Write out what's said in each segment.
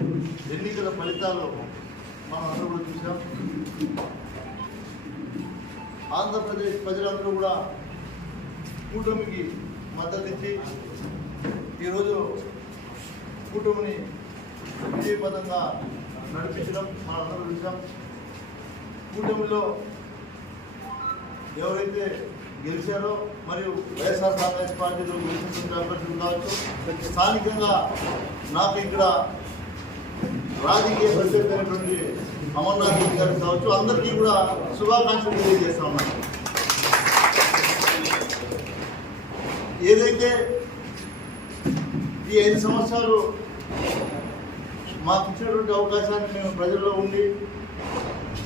ఎన్నికల ఫలితాలు మనం అందరూ కూడా చూసాం. ఆంధ్రప్రదేశ్ ప్రజలందరూ కూడా కూటమికి మద్దతు ఇచ్చి ఈరోజు కూటమిని విజయపదంగా నడిపించడం మనం అందరూ చూసాం. కూటమిలో ఎవరైతే గెలిచారో మరియు వైఎస్ఆర్ కాంగ్రెస్ పార్టీలో గెలిచినటువంటి అభ్యర్థులు కావచ్చు, స్థానికంగా నాకు ఇక్కడ రాజకీయ ప్రత్యేకమైనటువంటి అమర్నాథ్ రెడ్డి గారు కావచ్చు, అందరికీ కూడా శుభాకాంక్షలు తెలియజేస్తా ఉన్నాను. ఏదైతే ఈ 5 సంవత్సరాలు మాకు ఇచ్చినటువంటి అవకాశాన్ని మేము ప్రజల్లో ఉండి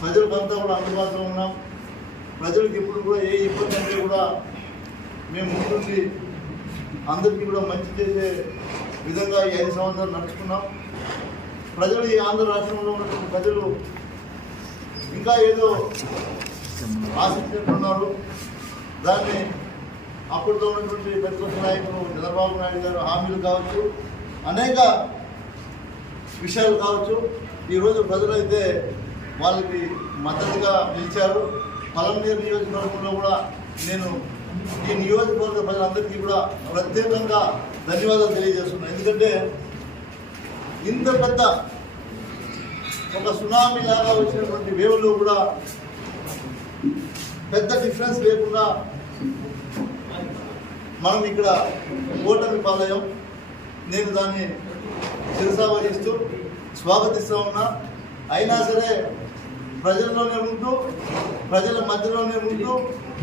ప్రజలకంతా కూడా అందుబాటులో ఉన్నాం. ప్రజలకు ఎప్పుడు కూడా ఏ ఇబ్బంది అంటే కూడా మేము ముందుండి అందరికీ కూడా మంచి చేసే విధంగా ఈ 5 సంవత్సరాలు నడుచుకున్నాం. ప్రజలు ఈ ఆంధ్ర రాష్ట్రంలో ఉన్నటువంటి ప్రజలు ఇంకా ఏదో ఆశించుకుంటున్నారు. దాన్ని అప్పటితో ఉన్నటువంటి ప్రతిపక్ష నాయకులు చంద్రబాబు నాయుడు గారు హామీలు కావచ్చు, అనేక విషయాలు కావచ్చు, ఈరోజు ప్రజలైతే వాళ్ళకి మద్దతుగా నిలిచారు. పలమనేరు నియోజకవర్గంలో కూడా నేను ఈ నియోజకవర్గ ప్రజలందరికీ కూడా ప్రత్యేకంగా ధన్యవాదాలు తెలియజేస్తున్నాను. ఎందుకంటే ఇంత పెద్ద ఒక సునామీ లాగా వచ్చినటువంటి వేవ్లో కూడా పెద్ద డిఫరెన్స్ లేకుండా మనం ఇక్కడ ఓటమి పాలయం. నేను దాన్ని శిరసావహిస్తూ స్వాగతిస్తూ ఉన్నా. అయినా సరే ప్రజల్లోనే ఉంటూ ప్రజల మధ్యలోనే ఉంటూ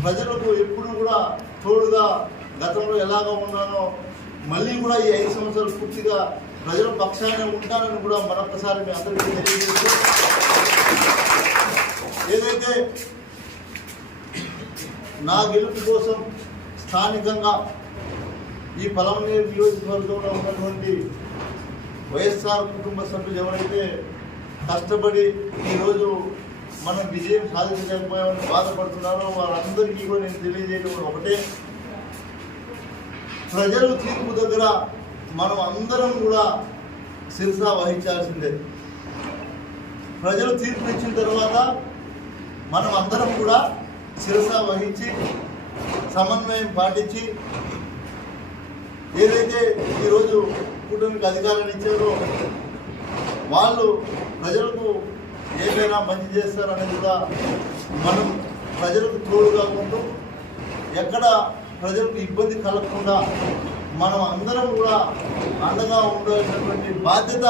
ప్రజలకు ఎప్పుడు కూడా తోడుగా గతంలో ఎలాగో ఉన్నానో మళ్ళీ కూడా ఈ 5 సంవత్సరాలు పూర్తిగా ప్రజల పక్షానే ఉంటానని కూడా మరొకసారి మీ అందరికీ తెలియజేస్తూ, ఏదైతే నా గెలుపు కోసం స్థానికంగా ఈ పలమనేరు నియోజకవర్గంలో ఉన్నటువంటి వైఎస్ఆర్ కుటుంబ సభ్యులు ఎవరైతే కష్టపడి ఈరోజు మనం విజయం సాధించలేకపోయామని బాధపడుతున్నారో వారందరికీ కూడా నేను తెలియజేయడం ఒకటే, ప్రజల తీర్పు దగ్గర మనం అందరం కూడా శిరసా వహించాల్సిందే. ప్రజలు తీర్పు ఇచ్చిన తర్వాత మనం అందరం కూడా శిరసా వహించి సమన్వయం పాటించి ఏదైతే ఈరోజు కూటమికి అధికారాన్ని ఇచ్చారో వాళ్ళు ప్రజలకు ఏమైనా మంచి చేస్తారనేది కూడా మనం ప్రజలకు తోడుగా ఉంటూ ఎక్కడ ప్రజలకు ఇబ్బంది కలగకుండా మనం అందరం కూడా అండగా ఉండాల్సినటువంటి బాధ్యత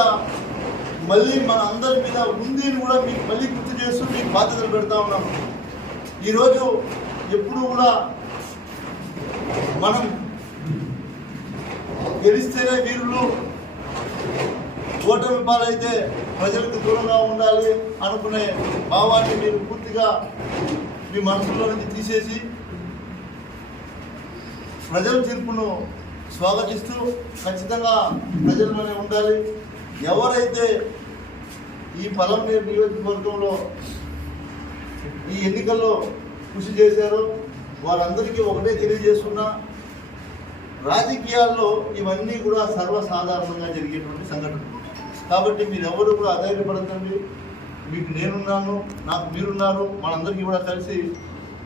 మళ్ళీ మన అందరి మీద ఉంది అని కూడా మీకు మళ్ళీ గుర్తు చేస్తూ మీకు బాధ్యతలు పెడతా ఉన్నాం. ఈరోజు ఎప్పుడు కూడా మనం గెలిస్తేనే వీరులు, ఓటమి పాలైతే ప్రజలకు దూరంగా ఉండాలి అనుకునే భావాన్ని మీరు పూర్తిగా మీ మనసులో నుంచి తీసేసి ప్రజల తీర్పును స్వాగతిస్తూ ఖచ్చితంగా ప్రజల్లోనే ఉండాలి. ఎవరైతే ఈ పలమనేరు నియోజకవర్గంలో ఈ ఎన్నికల్లో కృషి చేశారో వారందరికీ ఒకటే తెలియజేస్తున్నా, రాజకీయాల్లో ఇవన్నీ కూడా సర్వసాధారణంగా జరిగేటువంటి సంఘటనలు. కాబట్టి మీరు ఎవరు కూడా అధైర్యపడతండి. మీకు నేనున్నాను, నాకు మీరున్నారు, మనందరికీ కూడా కలిసి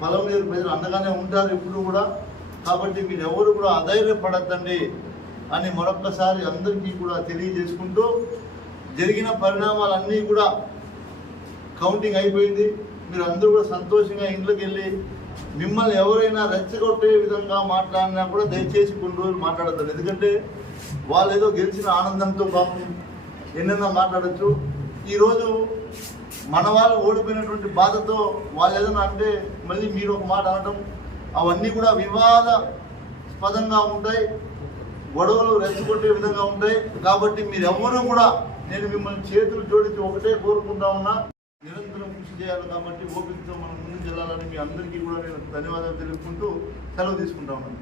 పలమనేరు ప్రజలు అండగానే ఉంటారు ఎప్పుడు కూడా. కాబట్టి మీరు ఎవరు కూడా అధైర్యపడద్దండి అని మరొక్కసారి అందరికీ కూడా తెలియజేసుకుంటూ, జరిగిన పరిణామాలన్నీ కూడా కౌంటింగ్ అయిపోయింది. మీరు అందరూ కూడా సంతోషంగా ఇంట్లోకి వెళ్ళి మిమ్మల్ని ఎవరైనా రెచ్చగొట్టే విధంగా మాట్లాడినా కూడా దయచేసి కొన్ని రోజులు మాట్లాడద్దు. ఎందుకంటే వాళ్ళు ఏదో గెలిచిన ఆనందంతో పాపం ఎన్నెన్నో మాట్లాడచ్చు. ఈరోజు మన వాళ్ళు ఓడిపోయినటువంటి బాధతో వాళ్ళు ఏదైనా అంటే మళ్ళీ మీరు ఒక మాట అనడం, అవన్నీ కూడా వివాదాస్పదంగా ఉంటాయి, గొడవలు రెచ్చగొట్టే విధంగా ఉంటాయి. కాబట్టి మీరెవ్వరూ కూడా నేను మిమ్మల్ని చేతులు జోడించి ఒకటే కోరుకుంటా ఉన్నా, నిరంతరం కృషి చేయాలి. కాబట్టి ఓపికతో మనం ముందుకు వెళ్ళాలని మీ అందరికీ కూడా నేను ధన్యవాదాలు తెలుపుకుంటూ సెలవు తీసుకుంటా ఉన్నాను.